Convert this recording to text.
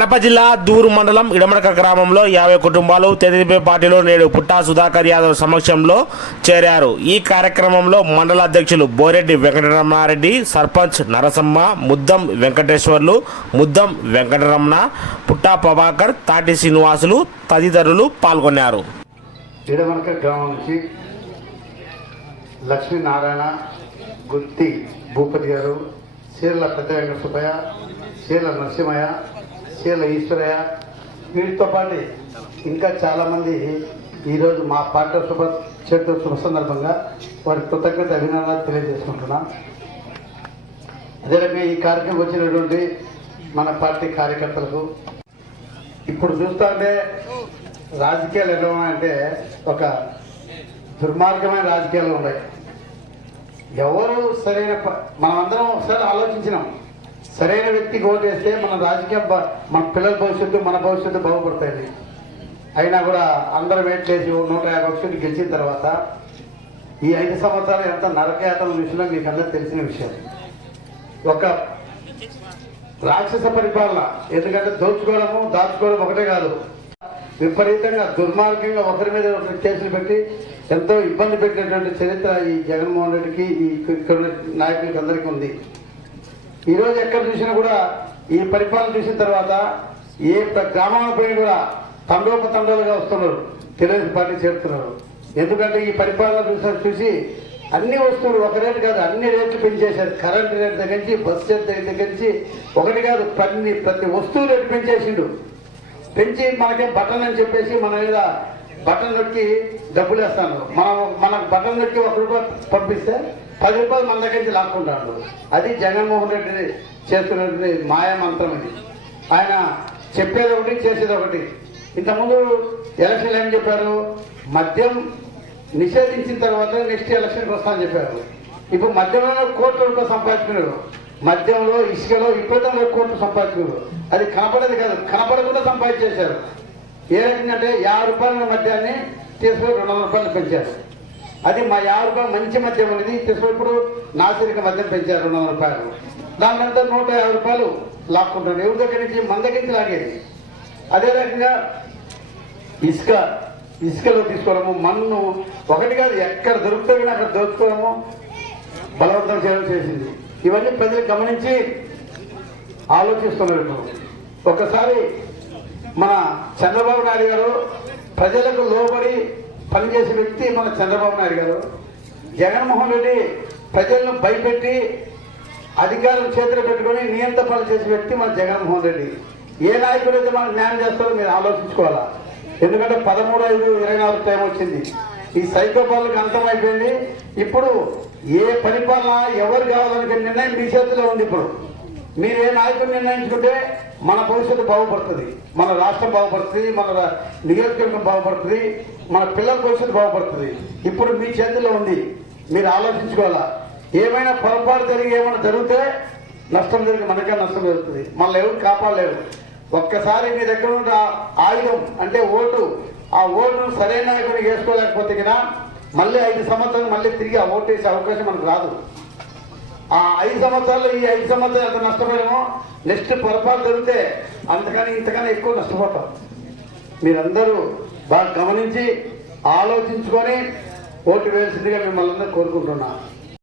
కడప జిల్లా దూరు మండలం ఇడమడక గ్రామంలో 50 కుటుంబాలు తెదేపా పార్టీలో నేడు పుట్టా సుధాకర్ యాదవ్ సమక్షంలో చేరారు. ఈ కార్యక్రమంలో మండల అధ్యక్షులు బోరెడ్డి వెంకటరమణారెడ్డి, సర్పంచ్ నరసమ్మ, ముద్దం వెంకటేశ్వర్లు, ముద్దం వెంకటరమణ, పుట్టా ప్రభాకర్, తాటి శ్రీనివాసులు తదితరులు పాల్గొన్నారు. ఇడమడక గ్రామం నుంచి లక్ష్మీనారాయణ, గుత్తి భూపతి గారు, చీరల పెద్ద వెంకట సుబ్బయ్య, చీరల నరసింహయ్య, చీరల ఈశ్వరయ్య, వీటితో పాటు ఇంకా చాలామంది ఈరోజు మా పార్టీ శుభ సందర్భంగా వారి కృతజ్ఞత అభినందనలు తెలియజేసుకుంటున్నాం. అదే రకంగా ఈ కార్యక్రమం వచ్చినటువంటి మన పార్టీ కార్యకర్తలకు ఇప్పుడు చూస్తుంటే రాజకీయాలు ఎలా అంటే ఒక దుర్మార్గమైన రాజకీయాలు ఉన్నాయి. ఎవరు సరైన మనమందరం ఒకసారి ఆలోచించినాం, సరైన వ్యక్తికి ఓటేస్తే మన రాజకీయం మన పిల్లల భవిష్యత్తు మన భవిష్యత్తు బాగుపడుతుంది. అయినా కూడా అందరం వేట్లేసి 150% గెలిచిన తర్వాత ఈ 5 సంవత్సరాలు ఎంత నరకయాతన విషయంలో మీకు అందరూ తెలిసిన విషయం. ఒక రాక్షస పరిపాలన, ఎందుకంటే దోచుకోవడము దాచుకోవడం ఒకటే కాదు, విపరీతంగా దుర్మార్గంగా ఒకరి మీద ఒకరి కేసులు పెట్టి ఎంతో ఇబ్బంది పెట్టినటువంటి చరిత్ర ఈ జగన్మోహన్ రెడ్డికి, ఈ ఇక్కడ నాయకులకి అందరికీ ఉంది. ఈరోజు ఎక్కడ చూసినా కూడా ఈ పరిపాలన చూసిన తర్వాత ఏ గ్రామంలో పోయి కూడా తండోపతండాలుగా వస్తున్నారు, తెలుగుదేశం పార్టీ చేరుతున్నారు. ఎందుకంటే ఈ పరిపాలన చూసి అన్ని వస్తువులు ఒక రేటు కాదు, అన్ని రేట్లు పెంచేశారు. కరెంటు రేటు దగ్గర నుంచి, బస్సు రేటు దగ్గర నుంచి ఒకటి కాదు ప్రతి వస్తువు రేటు పెంచేసిండు. పెంచి మనకే బటన్ అని చెప్పేసి మన మీద బటన్ నొక్కి డబ్బులు వేస్తాను. మనకు బటన్ నొక్కి ₹1 పంపిస్తే ₹10 మన దగ్గర నుంచి లాక్కుంటాడు. అది జగన్మోహన్ రెడ్డి చేస్తున్నటువంటి మాయా మంత్రం. ఇది ఆయన చెప్పేది ఒకటి, చేసేది ఒకటి. ఇంతకుముందు ఎలక్షన్లు ఏం చెప్పారు, మద్యం నిషేధించిన తర్వాత నెక్స్ట్ ఎలక్షన్కి వస్తామని చెప్పారు. ఇప్పుడు మద్యంలో ₹1,00,00,000 సంపాదించుకున్నారు, మద్యంలో ఇసుకలో విపరీతంగా ₹1,00,00,000 సంపాదించుకున్నారు. అది కనపడేది కాదు, కనపడకుండా సంపాదించేశారు. ఏ రకంగా అంటే ₹50 మద్యాన్ని తీసుకుని ₹200 పెంచారు. అది మా ₹50 మంచి మద్యం అనేది తీసుకున్నప్పుడు నాసిరిక మద్యం పెంచారు ₹200. దానికంతా ₹150 లాక్కుంటారు. ఎవరి దగ్గర నుంచి, మన దగ్గర నుంచి లాగేది. అదే రకంగా ఇసుకలో తీసుకోవడము, మన్ను ఒకటి కాదు ఎక్కడ దొరుకుతే కానీ అక్కడ దోచుకోవడము, బలవంతం చేయడం చేసింది. ఇవన్నీ ప్రజలు గమనించి ఆలోచిస్తున్నారు. ఒకసారి మన చంద్రబాబు నాయుడు గారు ప్రజలకు లోబడి పనిచేసే వ్యక్తి మన చంద్రబాబు నాయుడు గారు. జగన్మోహన్ రెడ్డి ప్రజలను భయపెట్టి అధికారం చేతులు పెట్టుకొని నియంత్రణ చేసే వ్యక్తి మన జగన్మోహన్ రెడ్డి. ఏ నాయకుడు అయితే మనకు న్యాయం చేస్తారో మీరు ఆలోచించుకోవాలా. ఎందుకంటే 13/5/24 టైం వచ్చింది. ఈ సైకోపాలకు అంతం అయిపోయింది. ఇప్పుడు ఏ పరిపాలన ఎవరు కావాలనుకునే నిర్ణయం మీ చేతిలో ఉంది. ఇప్పుడు మీరు ఏ నాయకుడు నిర్ణయించుకుంటే మన భవిష్యత్తు బాగుపడుతుంది, మన రాష్ట్రం బాగుపడుతుంది, మన నియోజకవర్గం బాగుపడుతుంది, మన పిల్లల భవిష్యత్తు బాగుపడుతుంది. ఇప్పుడు మీ చేతిలో ఉంది, మీరు ఆలోచించుకోవాలా. ఏమైనా పొరపాటు జరిగి ఏమైనా జరిగితే నష్టం జరిగి మనకే నష్టం జరుగుతుంది, మళ్ళీ ఎవరు కాపాడలేరు. ఒక్కసారి మీ దగ్గర ఉన్న ఆయుధం అంటే ఓటు, ఆ ఓటును సరైన నాయకుడిని వేసుకోలేకపోతే కదా మళ్ళీ 5 సంవత్సరాలు మళ్ళీ తిరిగి ఆ ఓటు వేసే అవకాశం మనకు రాదు. ఆ 5 సంవత్సరాలు, ఈ 5 సంవత్సరాలు ఎంత నష్టపోయామో నెక్స్ట్ పొరపాటు జరిగితే అంతకని ఇంతకన్నా ఎక్కువ నష్టపోతాం. మీరందరూ బాగా గమనించి ఆలోచించుకొని ఓటు వేయాల్సిందిగా మిమ్మల్ని అందరూ కోరుకుంటున్నా.